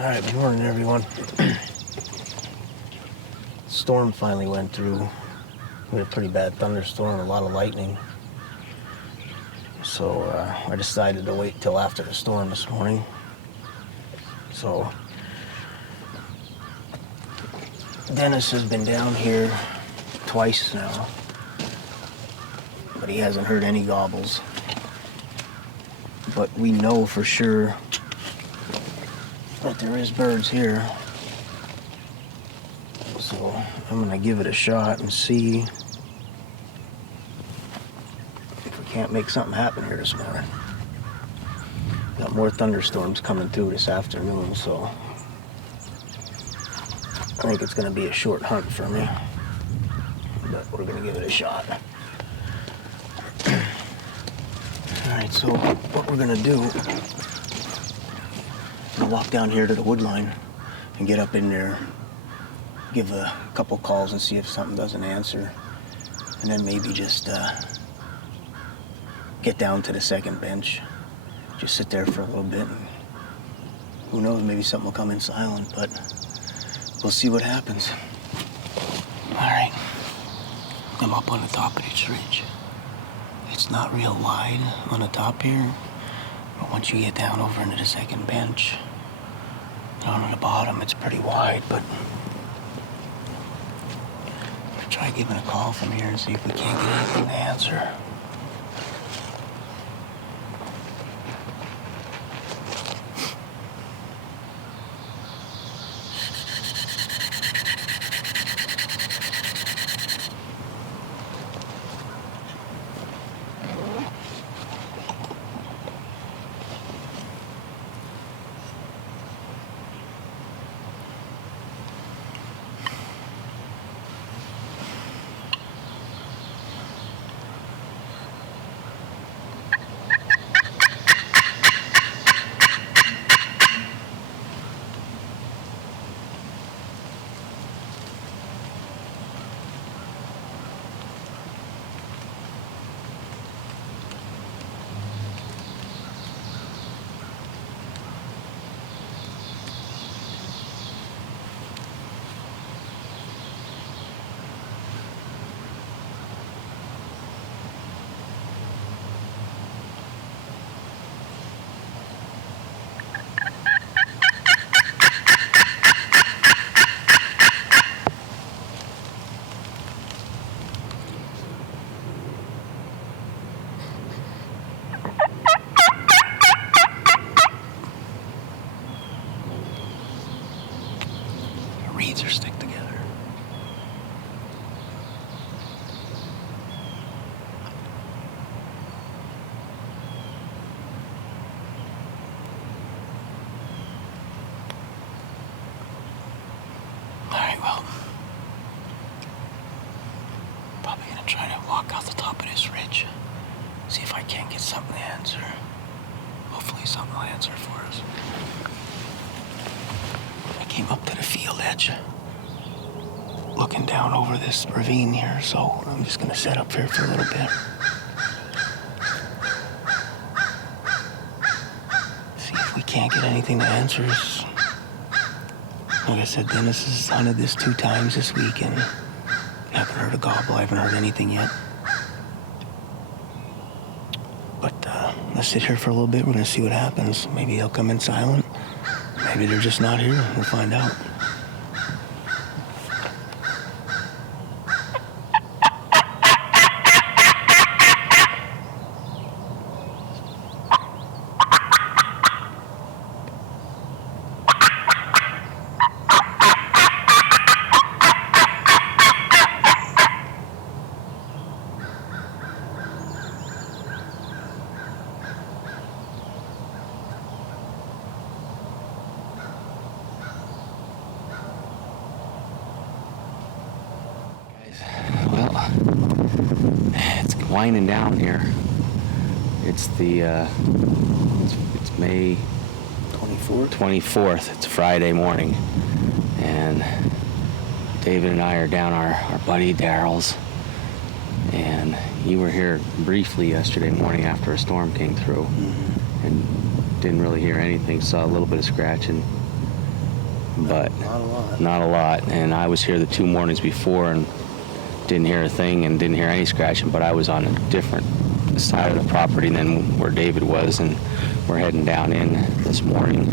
All right, good morning, everyone. Storm finally went through. We had a pretty bad thunderstorm, a lot of lightning. So I decided to wait till after the storm this morning. So Dennis has been down here twice now, but he hasn't heard any gobbles. But we know for sure that there is birds here. So I'm gonna give it a shot and see if we can't make something happen here this morning. Got more thunderstorms coming through this afternoon, so I think it's gonna be a short hunt for me, but we're gonna give it a shot. All right, so what we're gonna do, I'm gonna walk down here to the wood line and get up in there, give a couple calls and see if something doesn't answer, and then maybe just get down to the second bench, just sit there for a little bit, and who knows, maybe something will come in silent, but we'll see what happens. All right, I'm up on the top of this ridge. It's not real wide on the top here, but once you get down over into the second bench, down on the bottom, it's pretty wide, but we'll try giving a call from here and see if we can't get anything to answer. Reeds are stick together. All right, well, probably gonna try to walk out the top of this ridge, see if I can't get something to answer. Hopefully something will answer for us. I came up to the field edge, looking down over this ravine here, so I'm just gonna set up here for a little bit. See if we can't get anything that answers. Like I said, Dennis has hunted this 2 times this week and haven't heard a gobble. I haven't heard anything yet. But let's sit here for a little bit. We're gonna see what happens. Maybe they'll come in silent. Maybe they're just not here. We'll find out. It's winding down here. It's the it's May 24th. It's Friday morning, and David and I are down our buddy Daryl's, and you were here briefly yesterday morning after a storm came through, and didn't really hear anything. Saw a little bit of scratching but Not a lot. not a lot. And I was here the 2 mornings before and didn't hear a thing and didn't hear any scratching, but I was on a different side of the property than where David was, and we're heading down in this morning.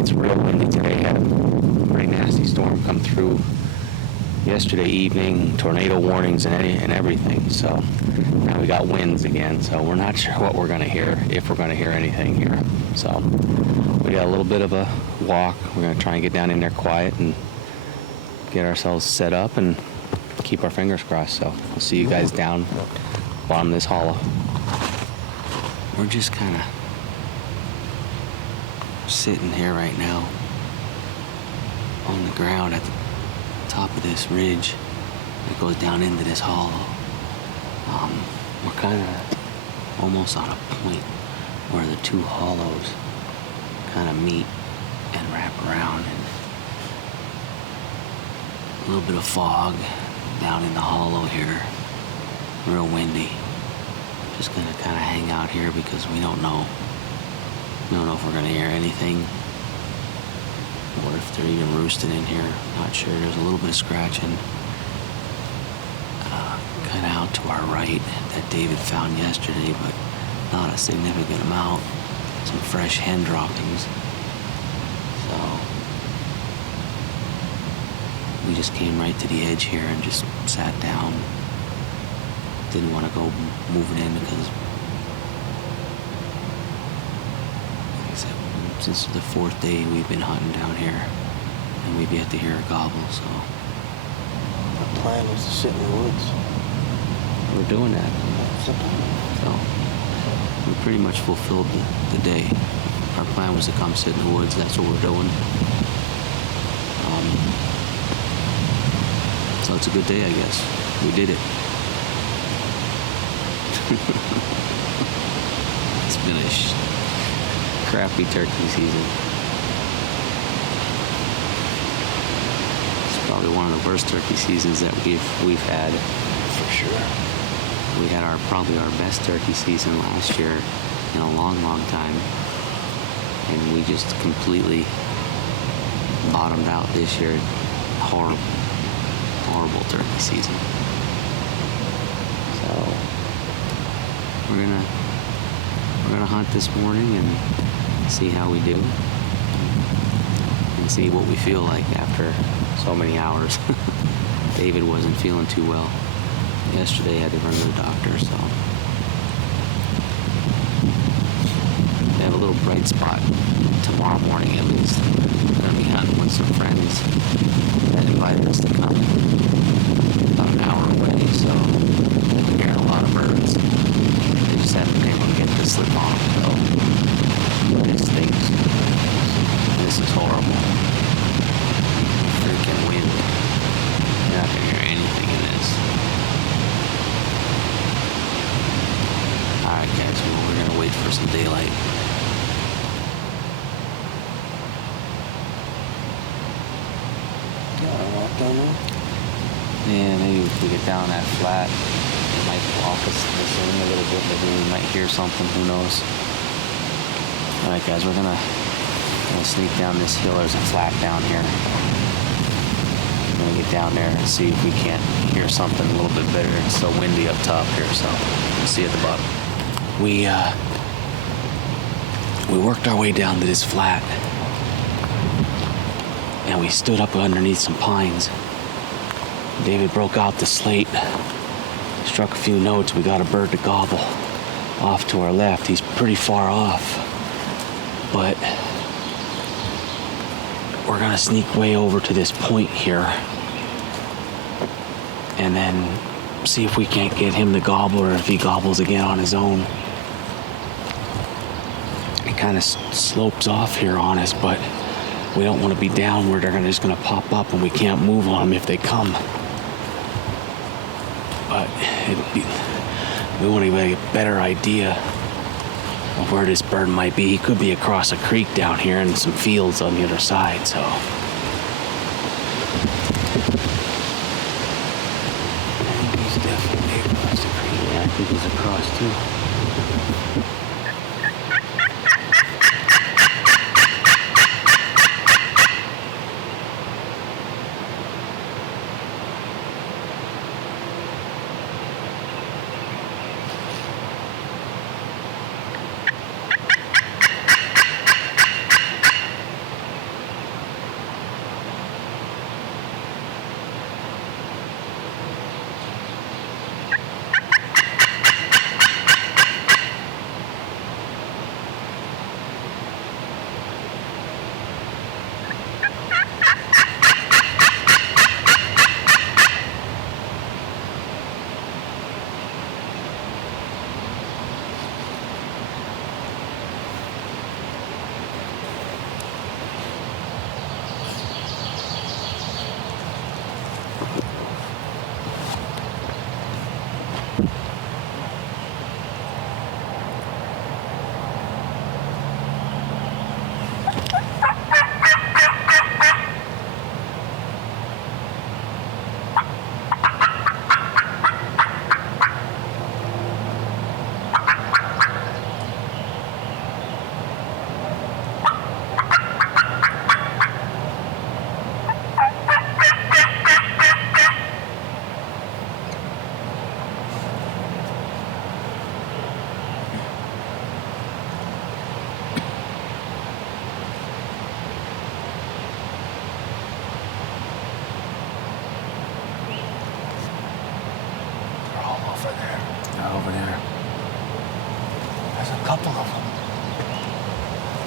It's real windy today. Had a pretty nasty storm come through yesterday evening, tornado warnings and everything. So now we got winds again, so we're not sure what we're going to hear, if we're going to hear anything here. So we got a little bit of a walk. We're going to try and get down in there quiet and get ourselves set up and keep our fingers crossed. So we'll see you guys down bottom of this hollow. We're just kind of sitting here right now on the ground at the top of this ridge that goes down into this hollow. We're kind of almost on a point where the 2 hollows kind of meet and wrap around, and a little bit of fog down in the hollow here, real windy. Just gonna kind of hang out here because we don't know if we're gonna hear anything or if they're even roosting in here. Not sure. There's a little bit of scratching kind of out to our right that David found yesterday, but not a significant amount. Some fresh hen droppings. So we just came right to the edge here and just sat down. Didn't want to go moving in because, like I said, since the 4th day we've been hunting down here and we've yet to hear a gobble, so. The plan was to sit in the woods. We're doing that. So we pretty much fulfilled the day. Our plan was to come sit in the woods. That's what we're doing. So it's a good day, I guess. We did it. It's been a crappy turkey season. It's probably one of the worst turkey seasons that we've had. For sure. We had probably our best turkey season last year in a long, long time, and we just completely bottomed out this year. Horrible turkey season. So we're gonna hunt this morning and see how we do, and see what we feel like after so many hours. David wasn't feeling too well yesterday. Had to run to the doctor, so we have a little bright spot tomorrow morning at least. We're gonna be hunting with some friends that invited us to come about an hour away, so we're hearing a lot of birds. They just haven't been able to get the slip on them, so it stinks. This is horrible. Freaking wind. You're not gonna hear anything in this. Alright guys, well, we're gonna wait for some daylight. Walk down there? Yeah, maybe if we get down that flat, it might walk us in a little bit. Maybe we might hear something. Who knows? All right, guys, we're gonna sneak down this hill. There's a flat down here. We're gonna get down there and see if we can't hear something a little bit better. It's so windy up top here, so we'll see at the bottom. We worked our way down to this flat, and we stood up underneath some pines. David broke out the slate, struck a few notes. We got a bird to gobble off to our left. He's pretty far off, but we're gonna sneak way over to this point here and then see if we can't get him to gobble, or if he gobbles again on his own. It kind of slopes off here on us, but we don't want to be down where they're just gonna pop up and we can't move on them if they come. But we want to get a better idea of where this bird might be. He could be across a creek down here and some fields on the other side, so. I think he's definitely across the creek. Yeah, I think he's across too. couple of them.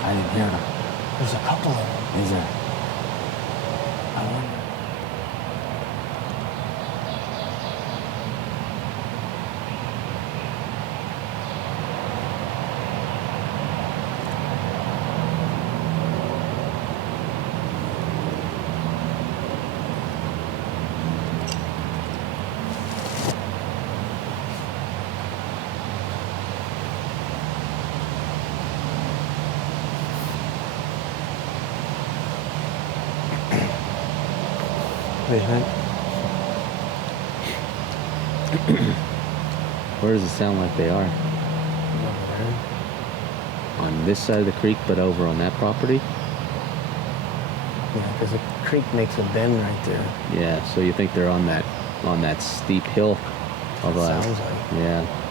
I didn't hear them. There's a couple of them. Is there? I wonder. Wait, Where does it sound like they are? On this side of the creek, but over on that property? Yeah, because the creek makes a bend right there. Yeah, so you think they're on that steep hill? It sounds like. Yeah.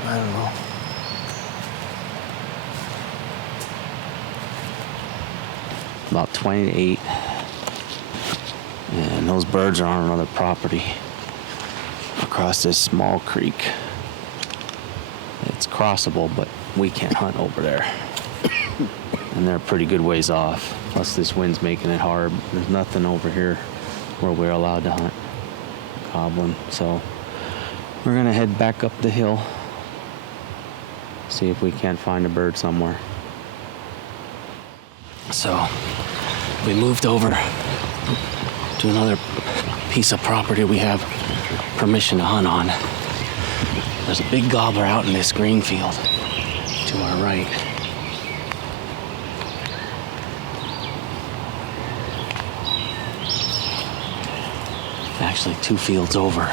I don't know. About 20 to 8. And those birds are on another property across this small creek. It's crossable, but we can't hunt over there. And they're a pretty good ways off. Plus this wind's making it hard. There's nothing over here where we're allowed to hunt goblin. So we're gonna head back up the hill, see if we can't find a bird somewhere. So we moved over to another piece of property we have permission to hunt on. There's a big gobbler out in this green field to our right. Actually 2 fields over.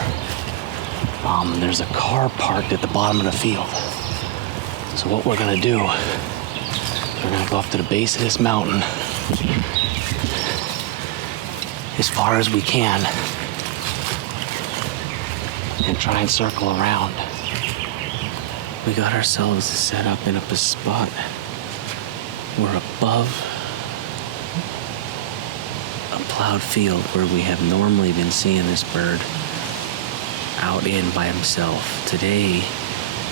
There's a car parked at the bottom of the field. So what we're gonna do, we're gonna go up to the base of this mountain as far as we can and try and circle around. We got ourselves set up in a spot. We're above a plowed field where we have normally been seeing this bird out in by himself. Today,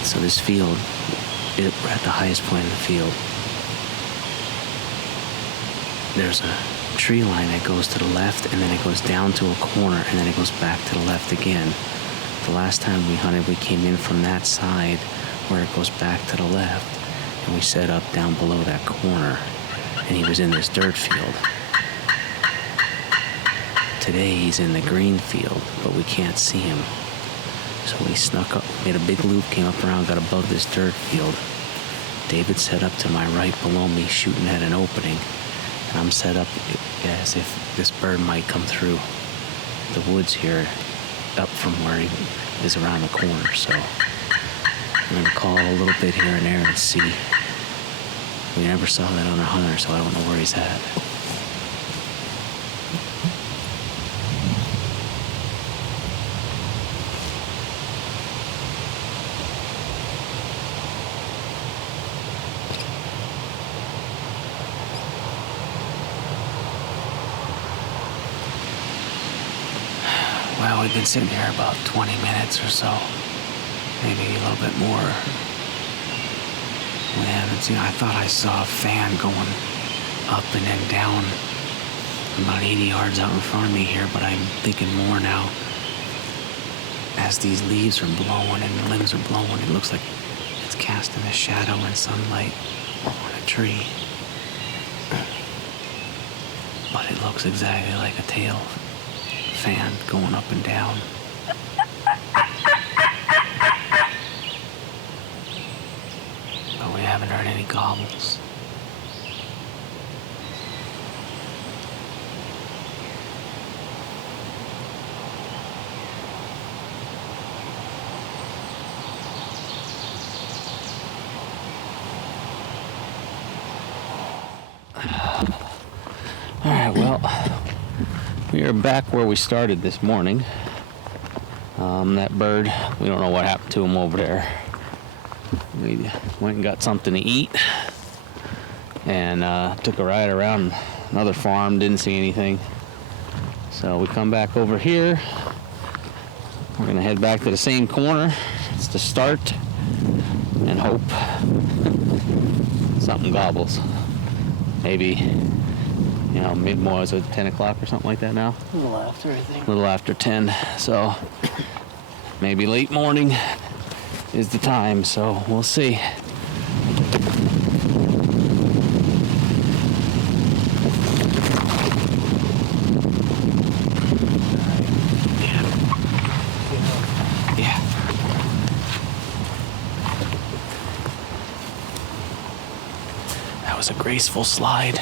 so this field, we're at the highest point in the field. There's a tree line that goes to the left, and then it goes down to a corner, and then it goes back to the left again. The last time we hunted, we came in from that side where it goes back to the left, and we set up down below that corner, and he was in this dirt field. Today he's in the green field, but we can't see him. So we snuck up, made a big loop, came up around, got above this dirt field. David set up to my right below me, shooting at an opening. And I'm set up as if this bird might come through the woods here, up from where he is around the corner. So I'm gonna call a little bit here and there and see. We never saw that other hunter, so I don't know where he's at. Well, we've been sitting here about 20 minutes or so, maybe a little bit more. We haven't seen, I thought I saw a fan going up and then down about 80 yards out in front of me here, but I'm thinking more now. As these leaves are blowing and the limbs are blowing, it looks like it's casting a shadow and sunlight on a tree. But it looks exactly like a tail fan going up and down. But we haven't heard any gobbles. Well, we are back where we started this morning. That bird, we don't know what happened to him over there. We went and got something to eat and took a ride around another farm, didn't see anything. So we come back over here. We're gonna head back to the same corner. It's the start and hope something gobbles. Maybe, mid-morning, is it 10 o'clock or something like that now? A little after, I think. A little after 10, so maybe late morning is the time, so we'll see. Yeah. That was a graceful slide.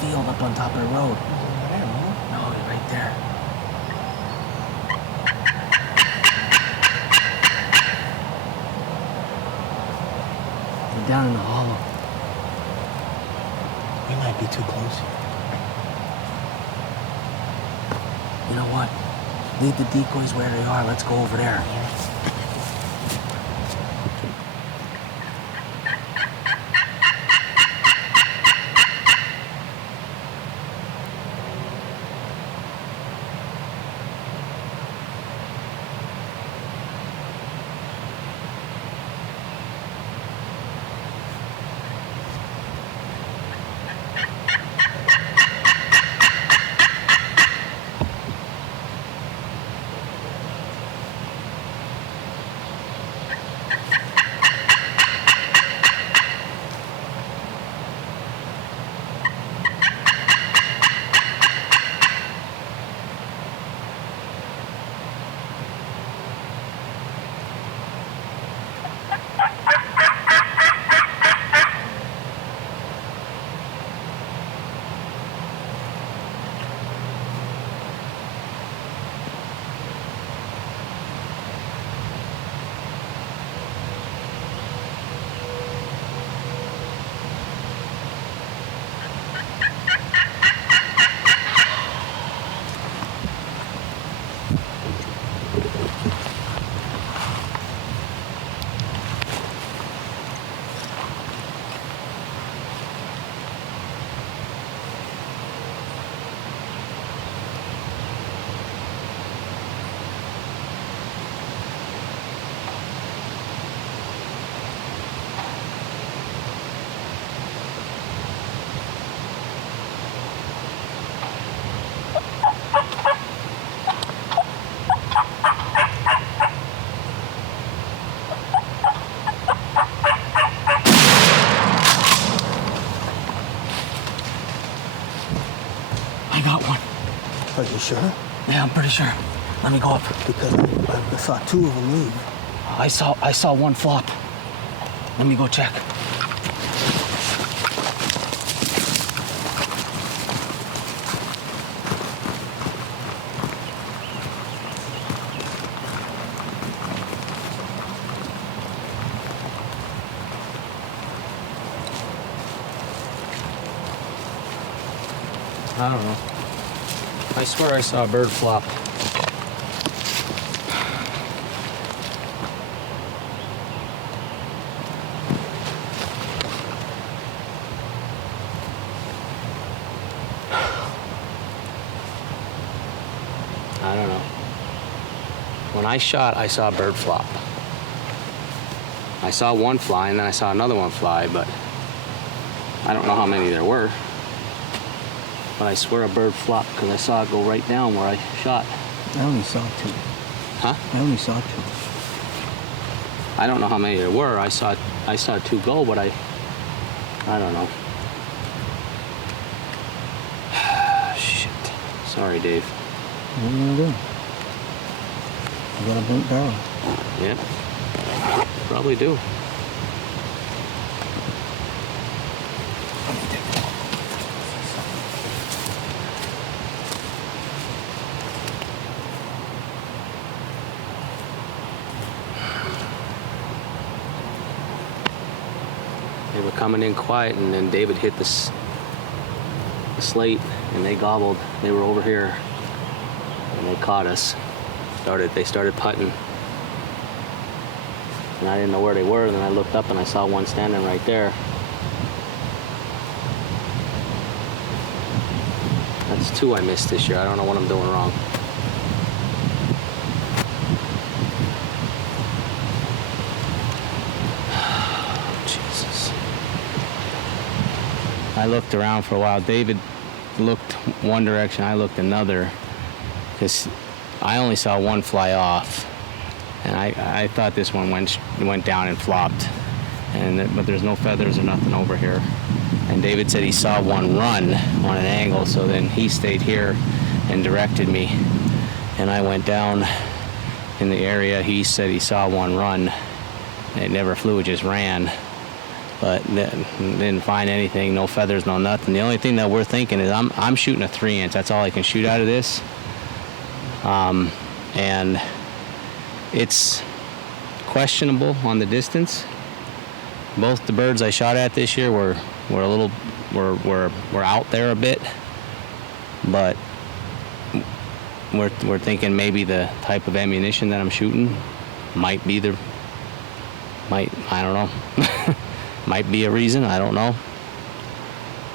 Field up on top of the road. No, he's right there. They're down in the hollow. We might be too close. You know what? Leave the decoys where they are. Let's go over there. Are you sure? Yeah, I'm pretty sure. Let me go up. Because I saw two of them leave. I saw one flop. Let me go check. I don't know. I swear I saw a bird flop. I don't know. When I shot, I saw a bird flop. I saw one fly and then I saw another one fly, but I don't know how many there were. But I swear a bird flopped because I saw it go right down where I shot. I only saw 2. Huh? I only saw 2. I don't know how many there were. I saw 2 go, but I don't know. Shit. Sorry, Dave. What are you gonna do? You got a burnt barrel. Yeah. Probably do. They were coming in quiet, and then David hit the slate, and they gobbled. They were over here, and they caught us. They started putting, and I didn't know where they were. And then I looked up, and I saw one standing right there. That's 2 I missed this year. I don't know what I'm doing wrong. Jesus. I looked around for a while. David looked one direction, I looked another, because I only saw one fly off, and I thought this one went down and flopped, but there's no feathers or nothing over here. And David said he saw one run on an angle, so then he stayed here and directed me, and I went down in the area. He said he saw one run. It never flew, it just ran. But didn't find anything, no feathers, no nothing. The only thing that we're thinking is I'm shooting a 3-inch. That's all I can shoot out of this. And it's questionable on the distance. Both the birds I shot at this year were out there a bit, but we're thinking maybe the type of ammunition that I'm shooting might I don't know. Might be a reason, I don't know.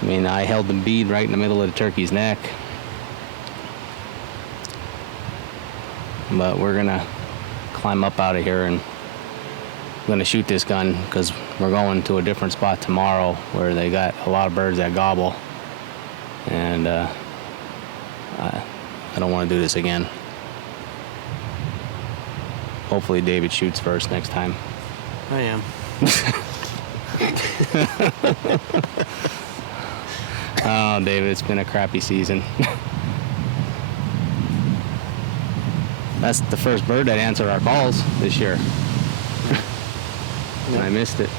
I mean, I held the bead right in the middle of the turkey's neck. But we're gonna climb up out of here, and I'm gonna shoot this gun because we're going to a different spot tomorrow where they got a lot of birds that gobble. And I don't want to do this again. Hopefully David shoots first next time. I am. Oh, David, it's been a crappy season. That's the first bird that answered our calls this year. And I missed it.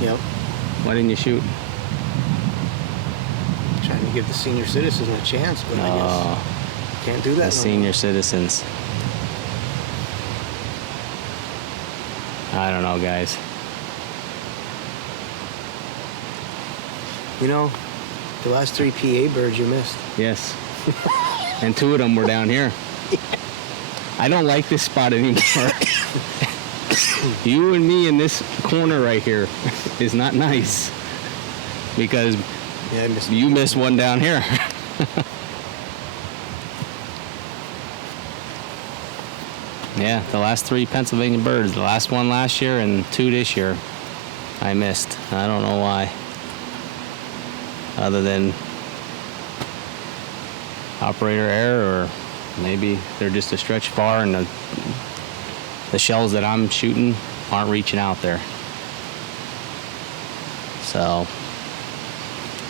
Yep. Why didn't you shoot? Trying to give the senior citizens a chance, but I guess can't do that. The senior citizens. I don't know, guys. You know, the last 3 PA birds you missed. Yes. And 2 of them were down here. I don't like this spot anymore. You and me in this corner right here is not nice. Because you missed one down here. Yeah, the last 3 Pennsylvania birds. The last one last year and 2 this year. I missed. I don't know why. Other than operator error, or maybe they're just a stretch far and the shells that I'm shooting aren't reaching out there. So, all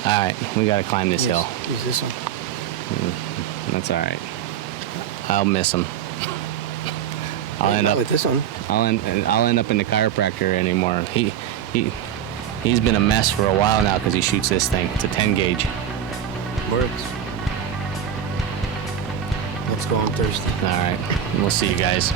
right, we got to climb this hill. Use this one. That's all right. I'll miss them. I'll end up with this one. I'll end up in the chiropractor anymore. He's been a mess for a while now because he shoots this thing. It's a 10 gauge. Works. Let's go on Thursday. All right, we'll see you guys.